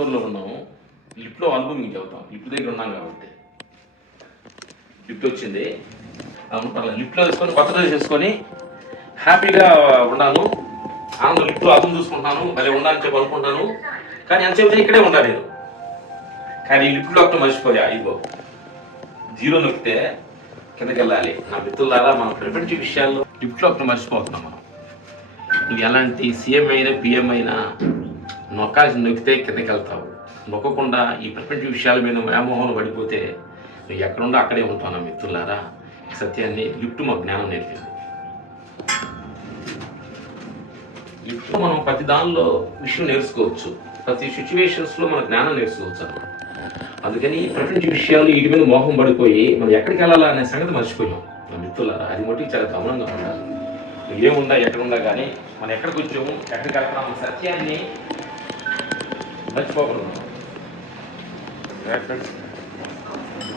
ఫ్లోర్లో ఉన్నాము. లిఫ్ట్లో అనుభవం మీకు చెబుతాం లిఫ్ట్ దగ్గర ఉన్నాం కాబట్టి. లిఫ్ట్ వచ్చింది అలా లిఫ్ట్లో వేసుకొని కొత్త డ్రెస్ వేసుకొని హ్యాపీగా ఉన్నాను ఆనందం లిఫ్ట్లో అర్థం చూసుకుంటాను మళ్ళీ ఉండాలని చెప్పి అనుకుంటాను. కానీ ఎంతసేపు ఇక్కడే ఉండాలి నేను. కానీ లిఫ్ట్లో ఒకటి మర్చిపోయా. ఇదిగో. జీరో నొక్కితే కిందకి వెళ్ళాలి నా మిత్రులారా మన ప్రపంచ విషయాల్లో లిఫ్ట్లో ఒకటి మర్చిపోతున్నాం మనం. నువ్వు ఎలాంటి సీఎం అయినా పిఎం అయినా నొక్కాల్సి నొక్కితే కిందకి వెళ్తావు నొక్కకుండా ఈ ప్రపంచ విషయాల మీద వ్యామోహంలో పడిపోతే నువ్వు ఎక్కడుండో అక్కడే ఉంటావు నా మిత్రులారా. సత్యాన్ని లిఫ్ట్ మాకు జ్ఞానం నేర్పింది. లిఫ్ట్ మనం ప్రతి దానిలో విషయం నేర్చుకోవచ్చు. ప్రతి సిచ్యువేషన్స్లో మన జ్ఞానం నేర్చుకోవచ్చు అన్నమాట. అందుకని ప్రపంచ విషయాలు వీటి మీద మోహం పడిపోయి మనం ఎక్కడికి వెళ్ళాలా అనే సంగతి మర్చిపోయాం. నా మిత్రులారా అది మటుకు చాలా గమనంగా ఉండాలి. నువ్వు ఏముందా ఎక్కడ కానీ మనం ఎక్కడికి వచ్చాము ఎక్కడికి వెళ్తున్నాము సత్యాన్ని మర్చిపోకూడదు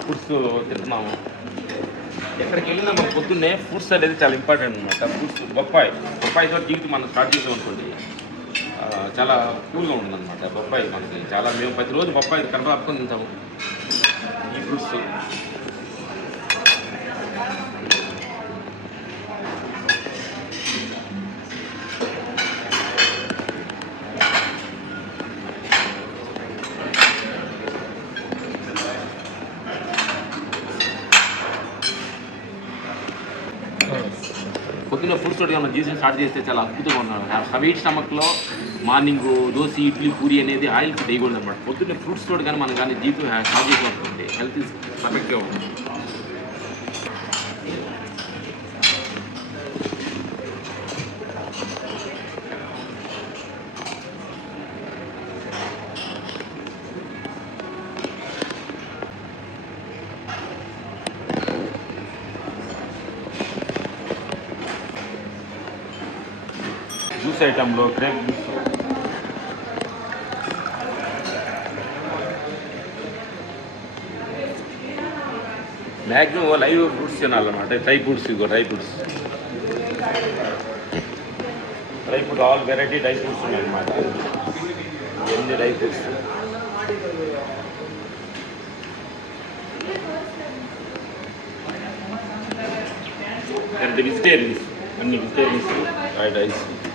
ఫుడ్స్ తింటున్నాము ఎక్కడికి వెళ్ళినా మన పొద్దున్నే ఫుడ్స్ అనేది చాలా ఇంపార్టెంట్ అనమాట ఫుడ్స్ బొప్పాయి. బొప్పాయితో జీవితం మనం స్టార్ట్ చేసాం అనుకోండి చాలా కూల్గా ఉంటుంది అనమాట బొప్పాయి మనకి చాలా మేము ప్రతిరోజు బొప్పాయి కనపడుకొని తింటాము. ఈ ఫ్రూట్స్ పొద్దున్న ఫుడ్ తోటి మనం జీసం స్టార్ట్ చేస్తే చాలా అద్భుతంగా ఉన్నాడు. హవీట్ స్టమక్లో మార్నింగ్ దోశ ఇడ్లీ పూరి అనేది ఆయిల్ ఫుడ్ వేయకూడదు అనమాట పొద్దున్న ఫ్రూట్స్ తోటి కానీ మనం కానీ జీతం స్టార్ట్ చేసి ఉంటుంది హెల్త్ ఇస్ పర్ఫెక్ట్గా ఉంటుంది. Juice ఐటెంలో grape juice maximum live fruits తినాలన్నమాట dry fruits ఇగో dry fruits dry fruit all variety dry fruits ఉన్నాయన్నమాట ఎన్ని డ్రై ఫ్రూట్స్ అండ్ వెజిటేరియన్స్ అన్ని వెజిటేరియన్స్ ఫ్రైడ్ రైస్ బాగుంది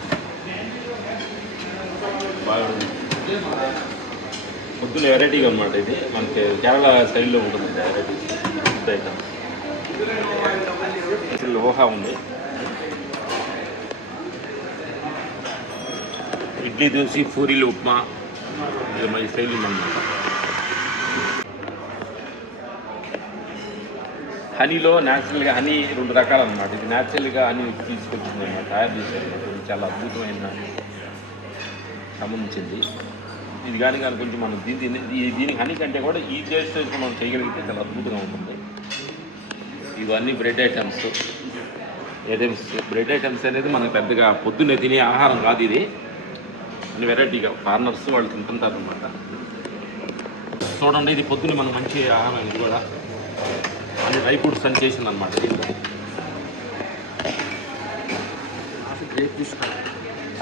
పొద్దున్న వెరైటీగా అనమాట ఇది. మనకి కేరళ స్టైల్లో ఉంటుంది వెరైటీస్ ఫుడ్ ఐటమ్స్ లోహా ఉంది. ఇడ్లీ దోశ పూరీలు ఉప్మా. ఇది మంచి స్టైల్ ఉందన్నమాట. హనీలో న్యాచురల్గా హనీ రెండు రకాలు అనమాట ఇది న్యాచురల్గా హనీ తీసుకొచ్చింది అనమాట తయారు చేశారు. ఇది చాలా అద్భుతమైన సంబంధించింది. ఇది కానీ కానీ కొంచెం మనం దీని దీని దీనికి హనీ కంటే కూడా ఈ టేస్ట్ మనం చేయగలిగితే చాలా అద్భుతంగా ఉంటుంది. ఇవన్నీ bread items. Items bread items అనేది మనకు పెద్దగా పొద్దున్నే తినే ఆహారం కాదు ఇది. అన్ని వెరైటీగా ఫార్నర్స్ వాళ్ళు తింటుంటారు అనమాట చూడండి ఇది పొద్దున్న మన మంచి ఆహారం ఇది కూడా. అన్ని డ్రై ఫ్రూట్స్ అని చేసింది అనమాట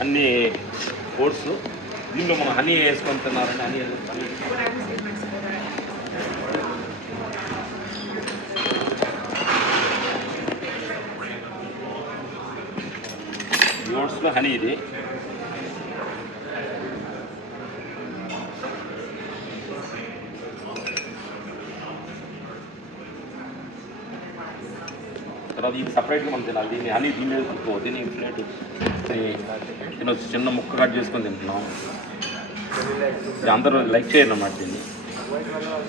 అన్ని ఫ్రూట్స్ దీంట్లో మనం హనీ వేసుకొని తిన్నారండి హనీ వేసుకొని ఓట్స్లో హనీ ఇది. తర్వాత ఇది సపరేట్గా మనం తినాలి. దీన్ని హనీ దీని మీద కుట్టుకో దీని ప్లేట్ తినొచ్చు చిన్న ముక్క కట్ చేసుకొని తింటున్నాం. ఇది అందరూ లైక్ చేయరు అన్నమాట దీన్ని.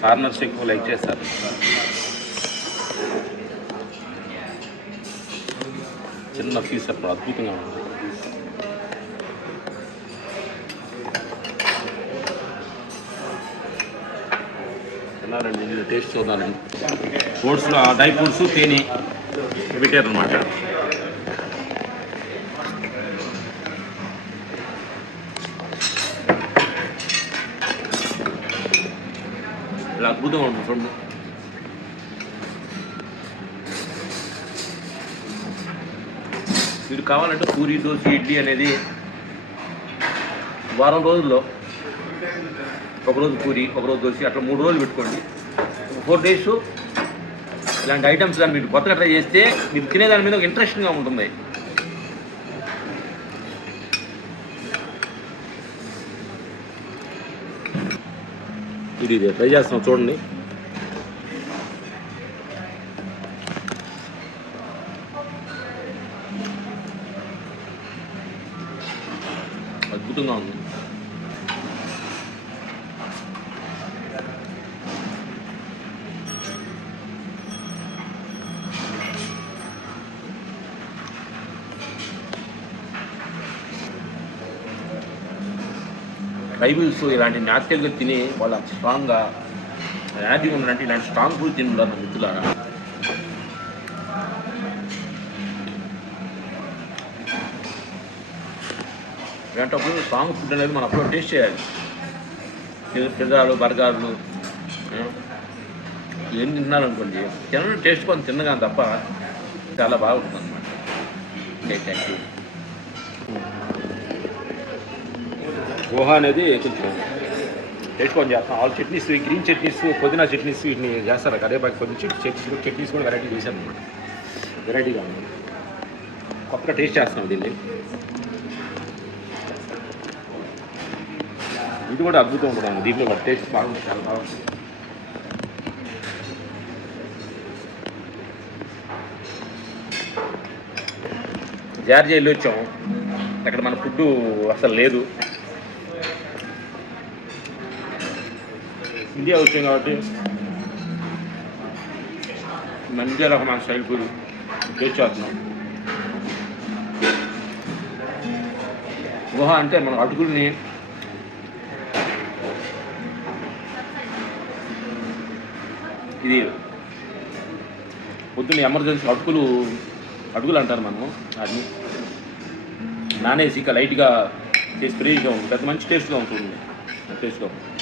ఫార్నర్స్ ఎక్కువ లైక్ చేస్తారు. చిన్న పీస్ అప్పుడు అద్భుతంగా ఉంది. తిన్నారండి టేస్ట్ చూద్దానండి ఫ్రూట్స్లో డ్రై ఫ్రూట్స్ తేనె పెట్టారు అద్భుతంగా ఉంటుంది చూడండి. మీరు కావాలంటే పూరి దోశ ఇడ్లీ అనేది వారం రోజుల్లో ఒకరోజు పూరి ఒకరోజు దోశ అట్లా మూడు రోజులు పెట్టుకోండి. ఫోర్ డేస్ ఇలాంటి ఐటమ్స్ కానీ మీరు కొత్తగా ట్రై చేస్తే మీరు తినేదాని మీద ఒక ఇంట్రెస్టింగ్గా ఉంటుంది ఇది ఇది. ట్రై చేస్తాం చూడండి. అద్భుతంగా ఉంది. ట్రైబల్స్ ఇలాంటి న్యాచురల్గా తిని వాళ్ళు అంత స్ట్రాంగ్గా యాక్టివ్గా ఉండాలంటే ఇలాంటి స్ట్రాంగ్ ఫుడ్ తిన్నారు నా మిత్రులారా. ఇలాంటప్పుడు స్ట్రాంగ్ ఫుడ్ అనేది మనం అప్పుడు టేస్ట్ చేయాలి. పిజ్జాలు బర్గర్లు ఏం తిన్నారనుకోండి తినడం టేస్ట్ కొంచెం తిన్నగా తప్ప చాలా బాగుంటుంది అనమాట ఓకే థ్యాంక్ యూ పోహా అనేది కొంచెం తెలుసుకొని చేస్తాం ఆల్ చట్నీస్ గ్రీన్ చట్నీస్ పుదీనా చట్నీస్ వీటిని చేస్తారు? కరేపాకు కొన్ని చట్నీస్ చట్నీస్ కూడా వెరైటీ చేశాను అనమాట వెరైటీగా ఉంది. కొత్తగా టేస్ట్ చేస్తున్నాం దీన్ని. ఇది కూడా అద్భుతం ఉంటుంది దీంట్లో టేస్ట్ బాగుంది చాలా బాగుంది జార్జి వెళ్ళి వచ్చాం. అక్కడ మన ఫుడ్ అసలు లేదు. ఇండియా వచ్చాం కాబట్టి మంచి రకమైన స్టైల్ ఫుడ్ టేస్ట్ చేస్తున్నాం గుహ అంటే మన అటుకుల్ని ఇది పొద్దున్న ఎమర్జెన్సీ అటుకులు అటుకులు అంటారు మనము అది నానేసి ఇక లైట్గా చేసి ఫ్రీగా ఉంటుంది పెద్ద మంచి టేస్ట్గా ఉంటుంది టేస్ట్గా ఉంటుంది